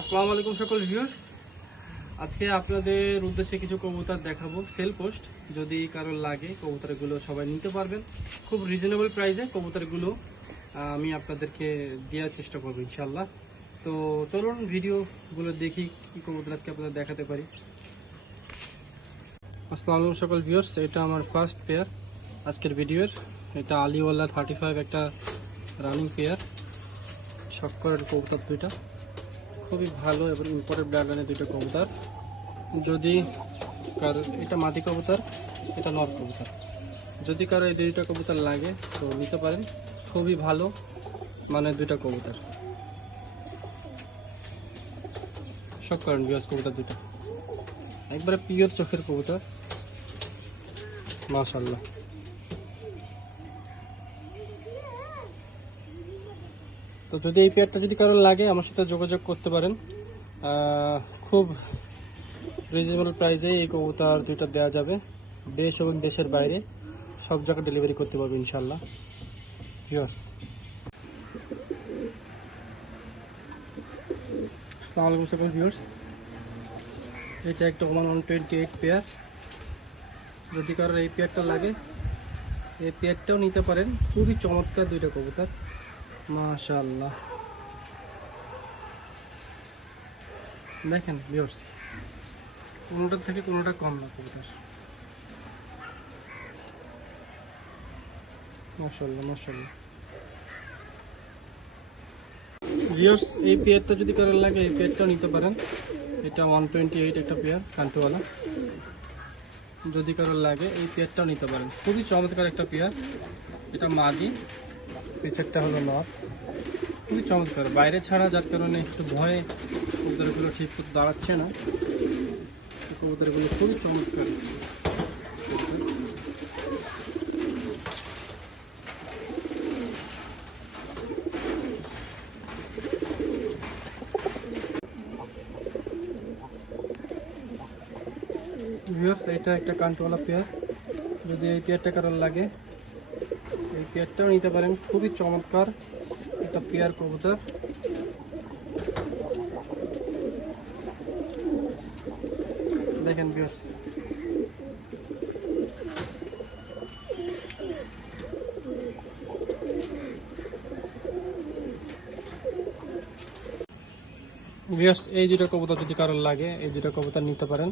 আসসালামু আলাইকুম সকল ভিউয়ার্স। আজকে আপনাদের উদ্দেশ্যে কিছু কবুতর দেখাবো সেল পোস্ট। যদি কারো লাগে কবুতরগুলো সবাই নিতে পারবেন খুব রিজনেবল প্রাইসে। কবুতরগুলো আমি আপনাদেরকে দেওয়ার চেষ্টা করবো ইনশাল্লাহ। তো চলুন ভিডিওগুলো দেখি কি কবুতর আজকে আপনাদের দেখাতে পারি। আসসালামু আলাইকুম সকল ভিউয়ার্স, এটা আমার ফার্স্ট পেয়ার আজকের ভিডিওর। এটা আলিওয়ালা 35 একটা রানিং পেয়ার, শক্করের কবুতর দুইটা, খুবই ভালো এবং ইম্পোর্টেড ব্র্যান্ডের দুইটা কবুতর। যদি কারো এটা মাটি কবুতর, এটা নর কবুতর, যদি কারো এই দুইটা কবুতর লাগে তো নিতে পারেন। খুবই ভালো মানে দুইটা কবুতর, সব কারণ বিয়াস কবুতর দুইটা একবারে পিওর চোখের কবুতর, মাশাআল্লাহ। তো যদি এই পেয়ারটা যদি কারো লাগে আমার সাথে যোগাযোগ করতে পারেন। খুব রিজনেবল প্রাইসে এই কবুতর দুইটা দেওয়া যাবে। দেশ এবং দেশের বাইরে সব জায়গায় ডেলিভারি করতে পারবে ইনশাল্লাহ। আসসালামু আলাইকুম সকল ভিউয়ার্স, এটা একটা 128 পেয়ার। যদি কারোর এই পেয়ারটা লাগে এই পেয়ারটাও নিতে পারেন। খুবই চমৎকার দুইটা কবুতর, মাশাআল্লাহ। দেখেন ভিউয়ার্স, কোনোটার থেকে কোনোটা কম না কবুতর, মাশাআল্লাহ মাশাআল্লাহ। ভিউয়ার্স, এই পেয়ারটা যদি কারো লাগে এই পেয়ারটাও নিতে পারেন। এটা 128 একটা পেয়ার কান্টুওয়ালা, যদি কারো লাগে এই পেয়ারটাও নিতে পারেন। খুবই চমৎকার একটা পেয়ার। এটা মাদি, পিছেরটা হলো নর, খুবই চমৎকার। বাইরে ছাড়া যার কারণে একটু ভয়ে কবুতরগুলো ঠিক মতো দাঁড়াচ্ছে না। কবুতরগুলো খুবই চমৎকার। ভিউয়ার্স, এটা একটা কান্টওয়ালা পেয়ার। যদি এই পেয়ারটা কারোর লাগে এই পেয়ারটাও নিতে পারেন। খুবই চমৎকার একটা পেয়ার কবুতর। দেখেন ভিউয়ার্স, এই দুটো কবুতর যদি কারোর লাগে এই দুটো কবুতর নিতে পারেন।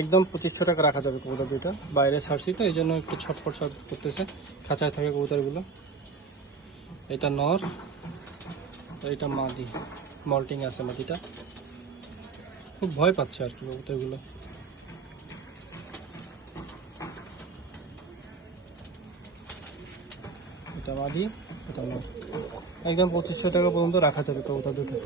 একদম 2500 টাকা রাখা যাবে কবুতর দুইটা। বাইরে ছাড়ছি তো এই জন্য একটু ছটফট করতেছে, খাঁচায় থাকে কবুতরগুলো। এটা নর, এটা মাদি, মল্টিং আছে মাদিটা, খুব ভয় পাচ্ছে আর কি কবুতরগুলো। এটা মাদি, এটা নর। একদম 2500 টাকা পর্যন্ত রাখা যাবে কবুতর দুটো।